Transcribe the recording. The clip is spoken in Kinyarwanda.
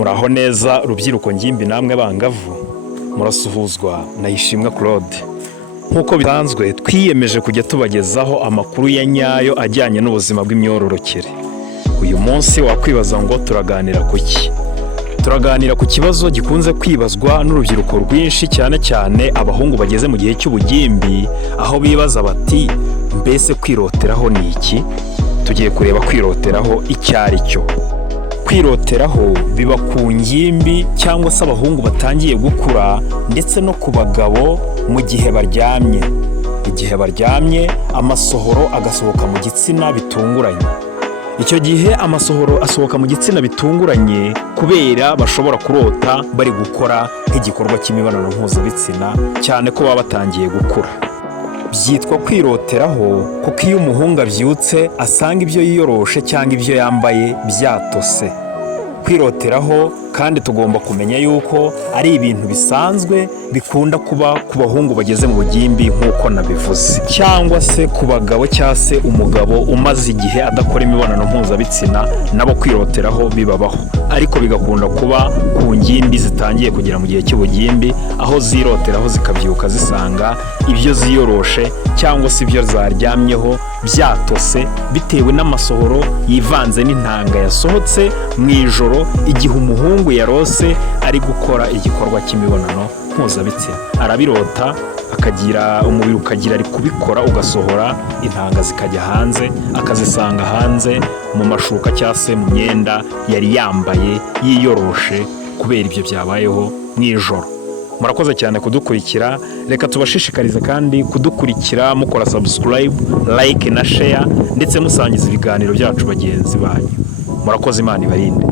muraho neza rubyiruko ngimbi namwe bangavu murasuhuzwa na Ishimwe Claude. Nk'uko bisanzwe twiyemeje kujya tubagezaho amakuru ya nyayo ajyanye n'ubuzima bw'imyororokere. Uyu munsi wakwibaza ngo turaganira ku ki? Turaganira ku kibazo gikunze kwibazwa n'urubyiruko rwinshi, cyane cyane abahungu bageze mu gihe cy'ubugimbi, aho bibaza bati mbese kwiroteraho ni iki? Tugiye kureba kwiroteraho icyo ari cyo. Kwiroteraho biba ku ngimbi cyangwa se abahungu batangiye gukura, ndetse no ku bagabo mu gihe baryamye. Igihe baryamye amasohoro agasohoka mu gitsina bitunguranye. Icyo gihe amasohoro asohoka mu gitsina bitunguranye kubera bashobora kurota bari gukora nk'igikorwa cy'imibonano mpuzabitsina, cyane ko baba batangiye gukura. Byitwa kwiroteraho kuko iyo umuhungu abyutse asanga ibyo yiyoroshe cyangwa ibyo yambaye byatose. Kwiroteraho kandi tugomba kumenya yuko ari ibintu bisanzwe bikunda kuba ku bahungu bageze mu bugimbi nk'uko nabivuze, cyangwa se ku bagabo cyangwa se umugabo umaze igihe adakora imibonano mpuzabitsina, nabo kwiroteraho bibabaho, ariko bigakunda kuba ku ngimbi zitangiye kugera mu gihe cy'ubugimbi, aho ziroteraho zikabyuka zisanga ibyo ziyoroshe cyangwa se ibyo zaryamyeho byatose bitewe n'amasohoro yivanze n'intanga yasohotse mu ijoro igihe umuhungu yarose ari gukora igikorwa cy'imibonano mpuzabitsina. Arabirota akagira umubiri ukagira ari kubikora, ugasohora intanga zikajya hanze, akazisanga hanze mu mashuka cyangwa se mu myenda yari yambaye yiyoroshe kubera ibyo byabayeho mu ijoro. Murakoze cyane kudukurikira, reka tubashishikarize kandi kudukurikira mukora subscribe, like na share, ndetse musangiza ibiganiro byacu bagenzi banyu. Murakoze, Imana ibarinde.